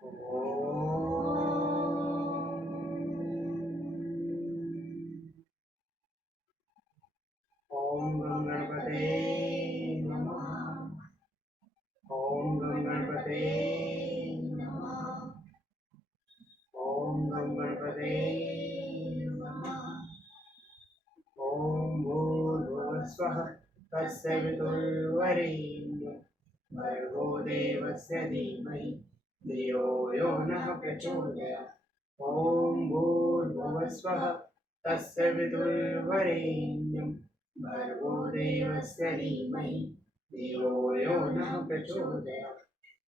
ओम गं गणपते नमः। ओम गं गणपते नमः। ओम गं गणपते नमः। ओम भूर्भुवः स्वः तस्य वितुर्वरेण्यं भर्गो देवस्य धीमहि धियो यो नः प्रचोदयात्। ओम भूर्भुवः स्वः तस्य वितुर्वरेण्यं भर्गो देवस्य धीमहि धियो यो नः प्रचोदयात्।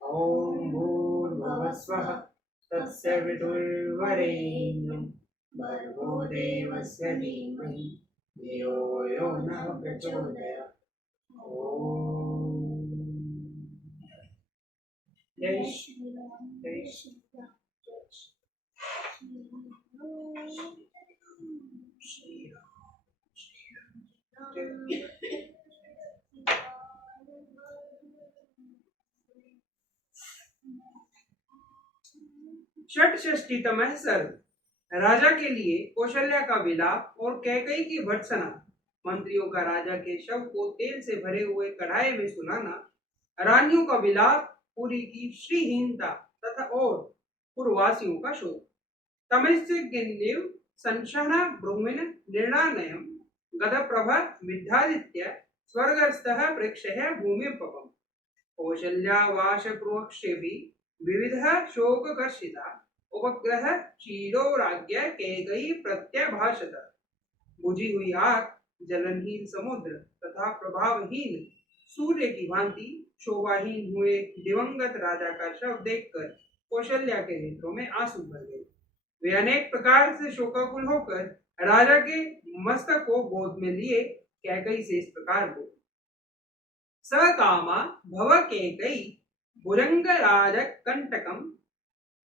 ओम भूर्भुवः स्वः तस्य वितुर्वरेण्यं भर्गो देवस्य धीमहि धियो यो नः प्रचोदयात्। ओम जय श्री राम, जय श्री राम, जय श्री राम, श्री राम, जय। षष्ठीतमः सर्ग। राजा के लिए कौशल्या का विलाप और कैकई की भर्त्सना, मंत्रियों का राजा के शव को तेल से भरे हुए कढ़ाई में सुलाना, रानियों का विलाप, पुरी की श्रीहीनता तथा और पुरवासियों का शोक। तमस्य गिन्निव संशना ब्रूमिन निर्णानयम गदप्रभ विद्यादित्य स्वर्गस्थः प्रेक्षः भूमिपपम। कौशल्या वाशप्रोक्षेपि विविध शोककर्षिता उपग्रह क्षीरो राज्ञ कैकयी प्रत्यभाषत। बुझी हुई आग, जलनहीन समुद्र तथा प्रभावहीन सूर्य की भांति शोभाहीन हुए दिवंगत राजा का शव देखकर कौशल्या के नेत्रों में आंसू भर गए। वे अनेक प्रकार से शोकाकुल होकर राजा के मस्तक को गोद में लिए कैकयी से इस प्रकार बोले। सकामा भव कैकयी भुजंग राज कंटकम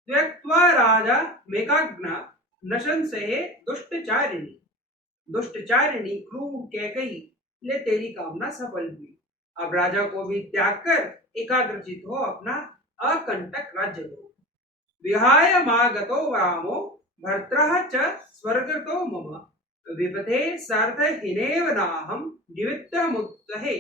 त्यक्त्वा राजा मेघाग्ना नशंसहे दुष्टचारिणी। दुष्टचारिणी क्रूर कैकयी ले तेरी कामना सफल हुई। अब राजा को भी त्याग कर एकाग्रचित हो अपना अकंटक राज्य दो। विहाय मागतो रामो भर्त्रः च स्वर्गतो मम विपथे सार्थहीनेव नाहं जीवितमुत्सहे।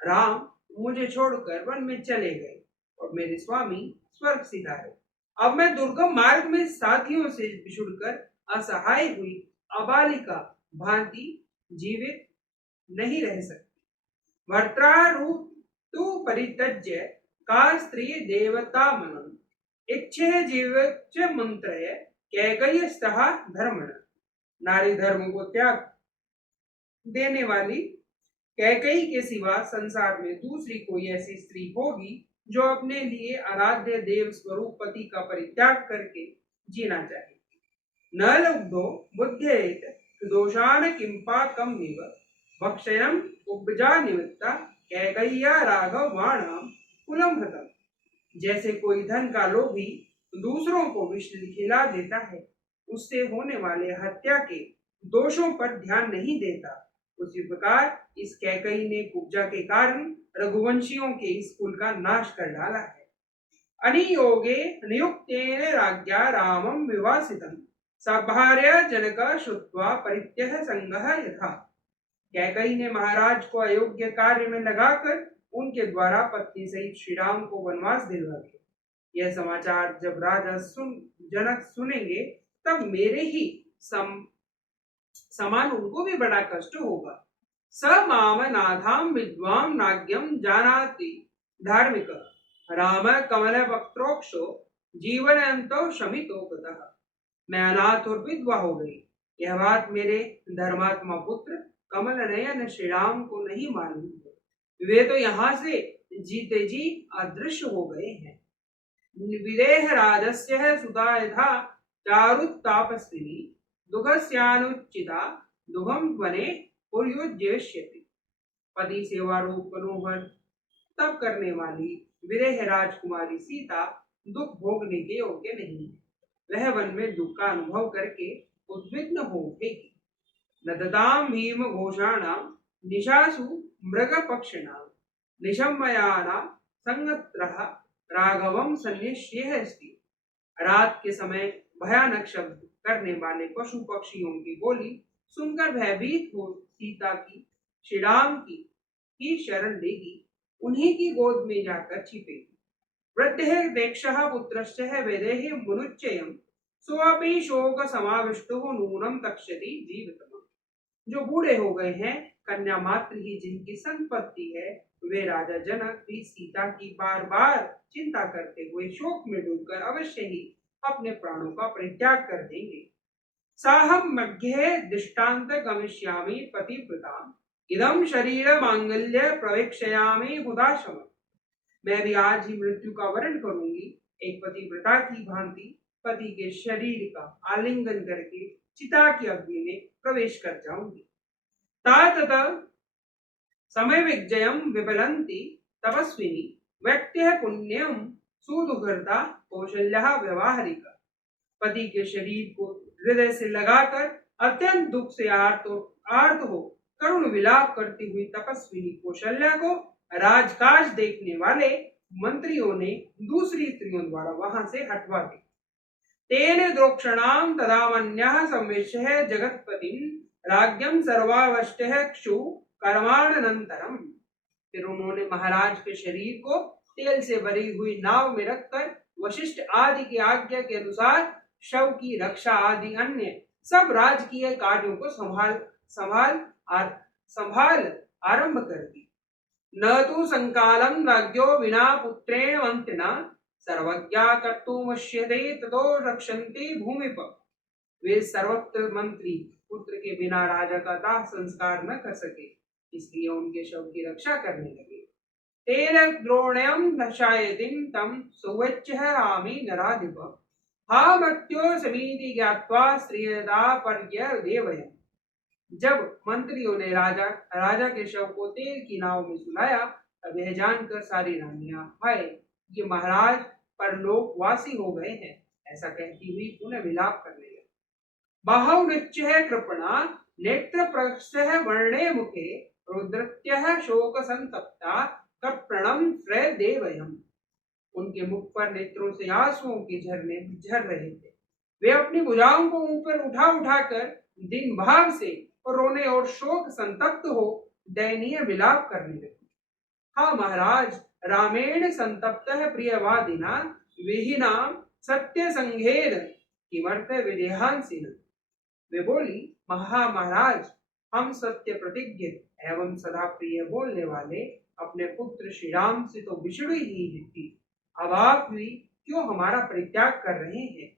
राम मुझे छोड़कर वन में चले गए और मेरे स्वामी स्वर्ग सिधारे। अब मैं दुर्गम मार्ग में साथियों से बिछुड़कर असहाय हुई अबालिका भांति जीवित नहीं रह सकती। भर्त्रारूप तु परित्यज्य का स्त्री देवता मनम इच्छे जीवच मंत्रय कैकय्यस्तः धर्मण। नारी धर्म को त्याग देने वाली कैकयी के सिवा संसार में दूसरी कोई ऐसी स्त्री होगी जो अपने लिए आराध्य देव स्वरूप पति का परित्याग करके जीना चाहेगी। न लब्धो बुद्धेत दोषान किंपाकम निव भक्षयम उपजा निमित्ता कैकय्या राघव वाणाम कुलम हतम। जैसे कोई धन का लोभी दूसरों को विष खिला देता है, उससे होने वाले हत्या के दोषों पर ध्यान नहीं देता, उसी प्रकार इस कैकयी ने कुब्जा के कारण रघुवंशियों के इस कुल का नाश कर डाला है। अनियोगे नियुक्तेन राज्ञा रामं विवासितं सभार्य जनक श्रुत्वा परित्यह संगः यथा। कैकयी ने महाराज को अयोग्य कार्य में लगाकर उनके द्वारा पत्नी सहित श्री राम को वनवास दिलवा दिया। यह समाचार जब राजा जनक सुनेंगे तब मेरे ही समान उनको भी बड़ा कष्ट होगा। स माम नाथाम विद्वाम नाग्यम जानाति धार्मिक राम कमल वक्त्रोक्षो जीवनंतो शमितो गतः। मैं अनाथ और विधवा हो गई, यह बात मेरे धर्मात्मा पुत्र कमल नयन श्री राम को नहीं मालूम है। वे तो यहाँ से जीते जी अदृश्य हो गए हैं। विदेह राजस्य सुता यथा चारुतापस्विनी दुःखस्यानुचिता दुःखं वने पुर्योज्येष्यति। पति सेवा रूप मनोहर तब करने वाली विदेह राजकुमारी सीता दुख भोगने के योग्य नहीं है। वह वन में दुख का अनुभव करके उद्विग्न हो उठेगी। नदताम भीम घोषाणाम निशासु मृग पक्षिणाम निशम्मयाना संगत्रः राघवम सन्निश्येह अस्ति। रात के समय भयानक शब्द करने वाले पशु पक्षियों की बोली सुनकर भयभीत हो सीता की श्री राम की शरण लेगी, उन्हीं की गोद में जाकर छिपेगी। वृद्धे देक्षः पुत्रस्य वेदेहि मुनुच्चयम् सोऽपि शोक समाविष्टो नूनं तक्ष्यति जीवितम्। जो बूढ़े हो गए हैं, कन्या मात्र ही जिनकी संपत्ति है, वे राजा जनक भी सीता की बार बार चिंता करते हुए शोक में डूबकर अवश्य ही अपने प्राणों का परित्याग कर देंगे। साहम मध्य दृष्टांत गमिष्यामि पतिव्रताम् इदम शरीर मांगल्य प्रवेक्षयामि हुदाशम। मैं भी आज ही मृत्यु का वर्ण करूंगी, एक पतिव्रता की भांति पति के शरीर का आलिंगन करके चिता की अग्नि में प्रवेश कर जाऊंगी। तात समय विजयम विबलंती तपस्विनी व्यक्त्य पुण्यम सुदुर्घता कौशल्या व्यवहारिका। पति के शरीर को हृदय से लगाकर अत्यंत दुख से आर्त हो करुण विलाप करती हुई तपस्विनी कौशल्या को राजकाज देखने वाले मंत्रियों ने दूसरी स्त्रियों द्वारा वहां से हटवा दी। तेन द्रोक्षणाम तदामन्यः संवेश्य जगतपतिम राज्ञम सर्वावष्टः क्षु कर्मानंतरम। फिर उन्होंने महाराज के शरीर को तेल से भरी हुई नाव में रखकर वशिष्ठ आदि की आज्ञा के अनुसार शव की रक्षा आदि अन्य सब राजकीय कार्यों को संभाल आरंभ कर दी। न तो संकालम राज्ञो विना पुत्रेण मंत्रिणा सर्वज्ञा कर्तुमश्यते ततो रक्षन्ति भूमिप। वे सर्वत्र मंत्री पुत्र के बिना राजा का दाह संस्कार न कर सके, इसलिए उनके शव की रक्षा करने लगे। तेन द्रोण्यम नशायतिम तम सुवच्चः आमि नराधिप हा मृत्यो समीति ज्ञात्वा स्त्रियदा पर्य देवयम्। जब मंत्रियों ने राजा के शव को तेल की नाव में सुलाया, तब यह जानकर सारी रानियां हाय ये महाराज परलोकवासी हो गए हैं, ऐसा कहती हुई पुनः विलाप करने लगी। बाहु नृत्य कृपणा नेत्र प्रस्थः वर्णे मुखे रुद्रत्यः शोक संतप्ता कर्पणम त्रय देवयम्। उनके मुख पर नेत्रों से आंसुओं के झरने झर रहे थे। वे अपनी भुजाओं को ऊपर उठा उठाकर दिन भाव से और रोने और शोक संतप्त हो दयनीय विलाप करने लगे। हाँ महाराज, रामेण संतप्तः प्रियवादिना विहीनाम सत्य संघेन किमर्थ विदेहांसिन। वे बोली, महाराज, हम सत्य प्रतिज्ञ एवं सदा प्रिय बोलने वाले अपने पुत्र श्री राम से तो बिछड़ी ही थी, अब आप भी क्यों हमारा परित्याग कर रहे हैं?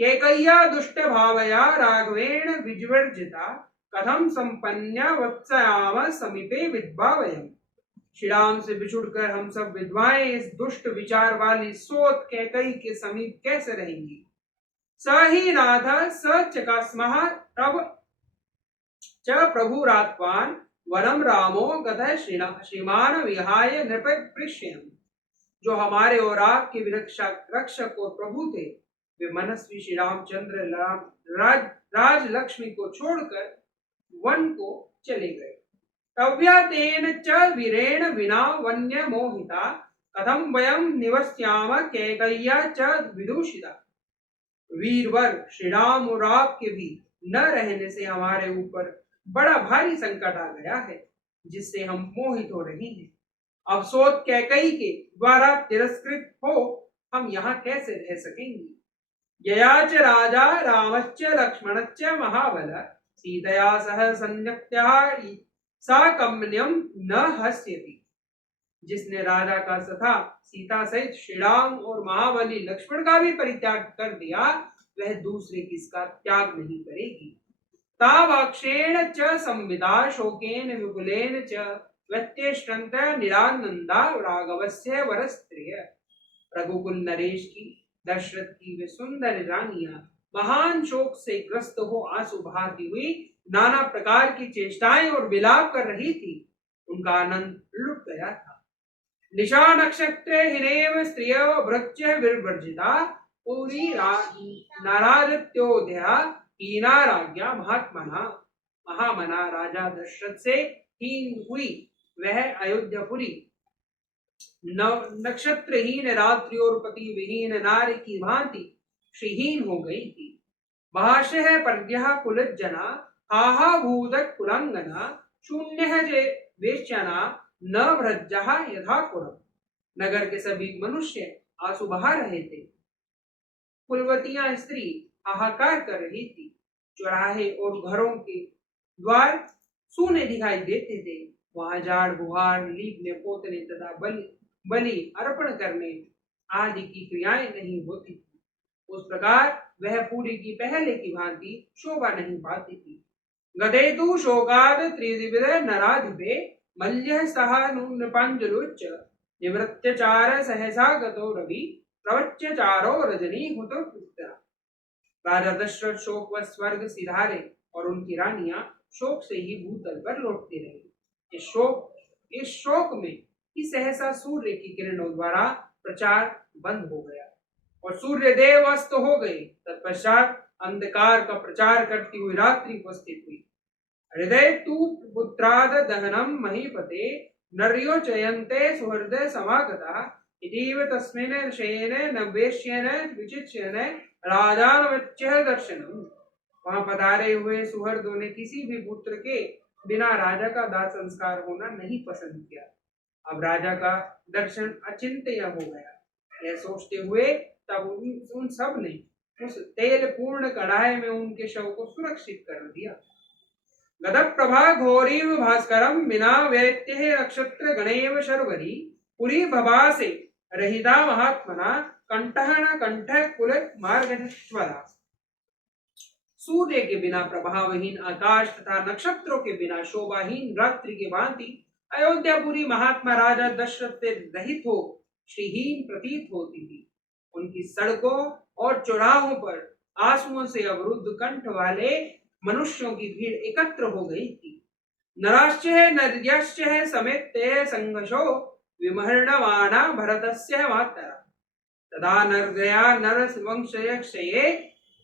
केकय्या दुष्ट भावया राघवेण विजवर्जिता कथम संपन्या वत्सयाम समीपे विद्भावयम्। श्री राम से बिछुड़कर हम सब विधवाएं इस दुष्ट विचार वाली सोत कैकई के समीप कैसे रहेंगी? स ही नाथ स चकास्मः तब च प्रभुरात्वान् वरम रामो गतः श्रीमान विहाय नृपृष्यम्। जो हमारे और आपके रक्षक और प्रभु थे, वे मनस्वी श्री रामचंद्र राज लक्ष्मी को छोड़कर वन को चले गए। तव्यातेन च वीरेण विना वन्य मोहिता कथम वयम निवस्याम कैकय्या च विदूषिता। वीरवर श्री राम और आपके भी न रहने से हमारे ऊपर बड़ा भारी संकट आ गया है, जिससे हम मोहित हो रहे हैं। अब सोत कैकई के द्वारा तिरस्कृत हो हम यहाँ कैसे रह सकेंगे? ययाच राजा रामश्च लक्ष्मणश्च महाबल सीतया सह संयुक्तः साकम्यम न हस्यति। जिसने राजा का सथा सीता सहित श्री राम और महाबली लक्ष्मण का भी परित्याग कर दिया, वह दूसरे किसका त्याग नहीं करेगी। तावाक्षेण च संविदा शोकेन विपुलेन च व्यत्यष्टंत निरानंदा राघवस्य वरस्त्रिय। रघुकुल नरेश की, दशरथ की वे सुंदर रानियां महान शोक से ग्रस्त हो आंसू बहाती हुई नाना प्रकार की चेष्टाएं और विलाप कर रही थी। उनका आनंद लुट गया था। निशा नक्षत्र हिनेव स्त्रिय भृक्ष विवर्जिता पूरी नारादित्योदया हीना राज्ञा महात्मना। महामना राजा दशरथ से हीन हुई वह अयोध्यापुरी नक्षत्रहीन रात्रि और पति विहीन नारी की भांति श्रीहीन हो गई थी। भाष्य है पर्यः कुलज्जना हाहा भूदक कुलांगना शून्य जे वेश्यना न भ्रजः यथा कुरम। नगर के सभी मनुष्य आंसू बहा रहे थे। कुलवतियां स्त्री हाहाकार कर रही थी। चौराहे और घरों के द्वार सूने दिखाई देते थे। वहां झाड़ बुहार लीपने पोतने तथा बलि अर्पण करने आदि की क्रियाएं नहीं होती थी। उस प्रकार वह पूरी की पहले की भांति शोभा नहीं पाती थी। गदेतु शोकाद त्रिदिविद नराधिपे मल्यः सह नृपांजलोच्च निवृत्त्यचार सहसा गतो रवि प्रवच्यचारो रजनी हुतो पुत्र। राजा दशरथ शोक व स्वर्ग सिधारे और उनकी रानियां शोक से ही भूतल पर लौटती रही। इस शोक में ही सहसा सूर्य की किरणों द्वारा प्रचार बंद हो गया और सूर्य देव अस्त हो गए। तत्पश्चात अंधकार का प्रचार करती हुई रात्रि उपस्थित हुई। हृदय तु पुत्राद दहनम महीपते नर्योचयन्ते सुहृदय समागता इतीव तस्मिन् शयेन नवेश्येन विचित्स्येन राजानवच्चः दर्शनम्। वहां पधारे हुए सुहृदों ने किसी भी पुत्र के बिना राजा का दाह संस्कार होना नहीं पसंद किया। अब राजा का दर्शन अचिंत्य हो गया। यह सोचते हुए तब उन सब ने उस तेल पूर्ण कढ़ाई में उनके शव को सुरक्षित कर दिया। गद प्रभा घोरीव भास्करम बिना वैत्य नक्षत्र गणेव शर्वरी पुरी भवासे रहिता महात्मना कंठः न कंठः कुलत मार्गश्वरा। सूर्य के बिना प्रभावहीन आकाश तथा नक्षत्रों के बिना शोभाहीन रात्रि के भांति अयोध्यापुरी महात्मा राजा दशरथ से रहित हो श्रीहीन प्रतीत होती थी। उनकी सड़कों और चौराहों पर आंसुओं से अवरुद्ध कंठ वाले मनुष्यों की भीड़ एकत्र हो गई थी। नराश्च नर्यश्च समेत संघर्षो विमहर्णमाना भरतस्य मातरा तदा नरगया नरवंशयक्षये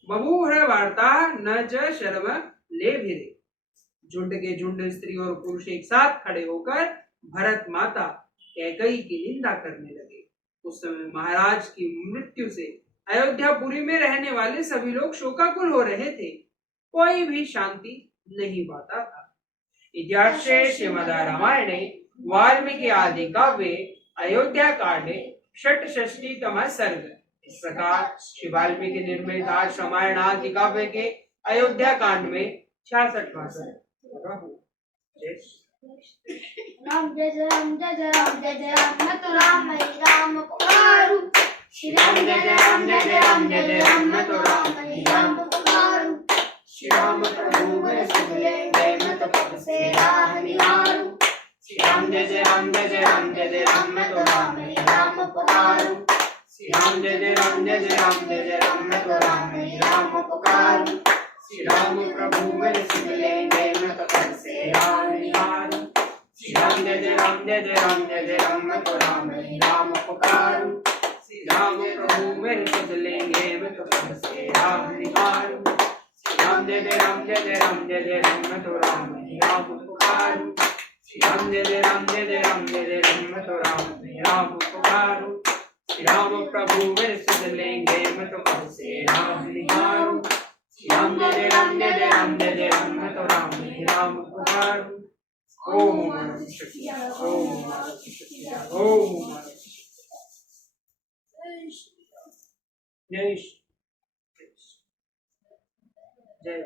बभूव वार्ता न च शर्म ले भिरे। झुंड के झुंड स्त्री और पुरुष एक साथ खड़े होकर भरत माता कैकेयी की निंदा करने लगे। उस समय महाराज की मृत्यु से अयोध्यापुरी में रहने वाले सभी लोग शोकाकुल हो रहे थे। कोई भी शांति नहीं पाता था। इतिहासे श्रीमद् रामायणे वाल्मीकि आदि काव्ये अयोध्या कांडे षट्षष्टितमः सर्ग। इस प्रकार श्री वाल्मीकि निर्मित आज रामायण आदि काव्य के अयोध्या कांड में 66वां सर्ग। राम जय जय राम जय जय राम जय जय राम मैं तो राम ही राम पुकारूं। श्री राम जय जय राम जय जय राम जय जय राम मैं तो राम ही राम पुकारूं। श्री राम प्रभु मैं सुध ले गए मैं तो कब से राह निहारूं। श्री राम जय जय राम जय जय राम जय जय राम मैं तो राम ही राम पुकारूं। श्री राम जय जय राम जय जय राम जय जय राम मैं तो राम ही राम पुकारूं। श्री राम प्रभु मेरे सुन ले गए मैं तो कब से राह निहारूं। श्री राम जय जय राम जय जय राम जय जय राम मैं तो राम ही राम पुकारूं। श्री राम प्रभु मेरे सुन लेंगे मैं तो कब से राह निहारूं। श्री राम जय जय राम जय जय राम जय जय राम मैं तो राम ही राम पुकारूं। श्री राम जय जय राम जय जय राम जय जय राम मैं तो राम ही राम पुकारूं। श्री राम प्रभु मेरे सुन लेंगे मैं तो कब से राह निहारूं। श्री राम जय जय राम जय जय राम जय जय राम मैं तो राम ही राम पुकारूं। ओम नमः शिवाय ओम नमः शिवाय ओम नमः जय जय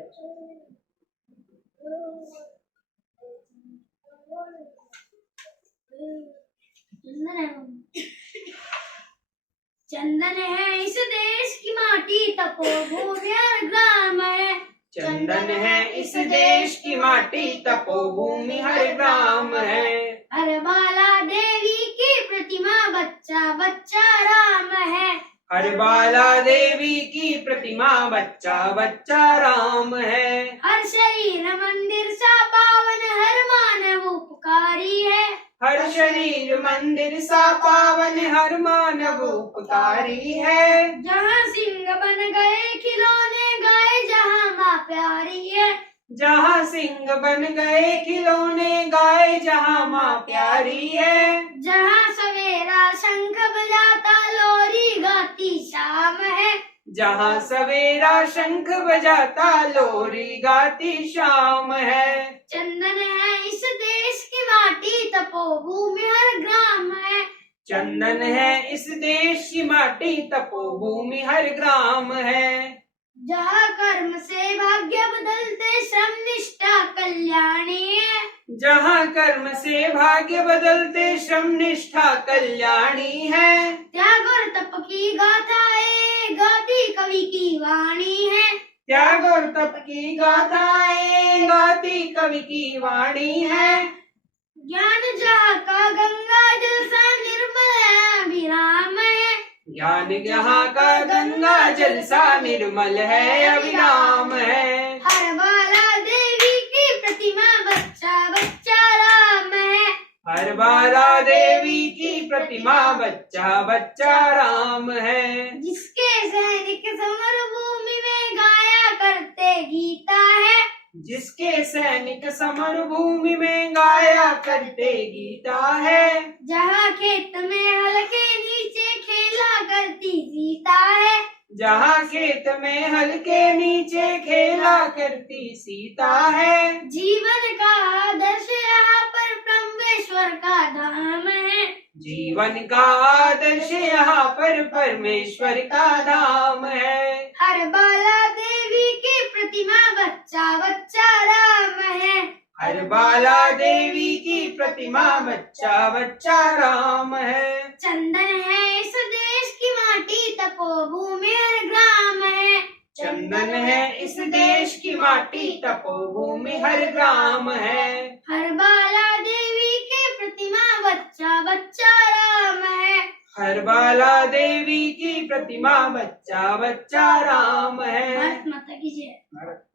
चंदन है इस देश की माटी तपोभूमि हर ग्राम है। चंदन है इस देश की माटी तपोभूमि हर ग्राम है। हर बाला देवी की प्रतिमा बच्चा बच्चा राम है। हर बाला देवी की प्रतिमा बच्चा बच्चा राम है। हर शरीर मंदिर सा पावन हर मानव उपकारी है। हर शरीर मंदिर सा पावन हर मानव उपकारी है। जहाँ सिंह बन गए खिलौने गाए जहाँ माँ प्यारी है। जहाँ सिंह बन गए खिलौने गाए जहाँ माँ प्यारी है। जहाँ सवेरा शंख बजाता लोरी गाती शाम है। जहाँ सवेरा शंख बजाता लोरी गाती शाम है। चंदन है इस देश की माटी, तपोभूमि हर ग्राम है। चंदन है इस देश की माटी, तपोभूमि हर ग्राम है। जहाँ कर्म से भाग्य बदलते, श्रम निष्ठा कल्याणी है। जहाँ कर्म से भाग्य बदलते, श्रम निष्ठा कल्याणी है। त्याग और तप की गाथाएं गाती कवि की वाणी है। त्याग और तप की गाथाएं गाती कवि की वाणी है। ज्ञान जहाँ का गंगा जल सा निर्मल है, अविराम है। ज्ञान यहाँ का गंगा जल सा निर्मल है, अविराम है। हर बाला देवी की प्रतिमा, बच्चा बच्चा राम है। हर बाला देवी की प्रतिमा, बच्चा बच्चा राम है। जिसके सैनिक समर भूमि में गाया करते गीता है। जिसके सैनिक समर भूमि में गाया करते गीता है। जहाँ खेत में हल के नीचे खेला करती सीता है। जहाँ खेत में हल के नीचे खेला करती सीता है। जीवन का आदर्श यहाँ पर ब्रह्मेश्वर का धाम है। जीवन का आदर्श यहाँ पर परमेश्वर का धाम है। हर बाला देवी की प्रतिमा, बच्चा बच्चा राम है। हर बाला देवी की प्रतिमा, बच्चा बच्चा राम है। चंदन है इस देश की माटी, तपोभूमि हर ग्राम है। चंदन है इस देश की माटी, तपोभूमि हर ग्राम है। हर बाला देवी की प्रतिमा, बच्चा बच्चा राम है। हर बाला देवी की प्रतिमा, बच्चा बच्चा राम है। भारत माता की जय।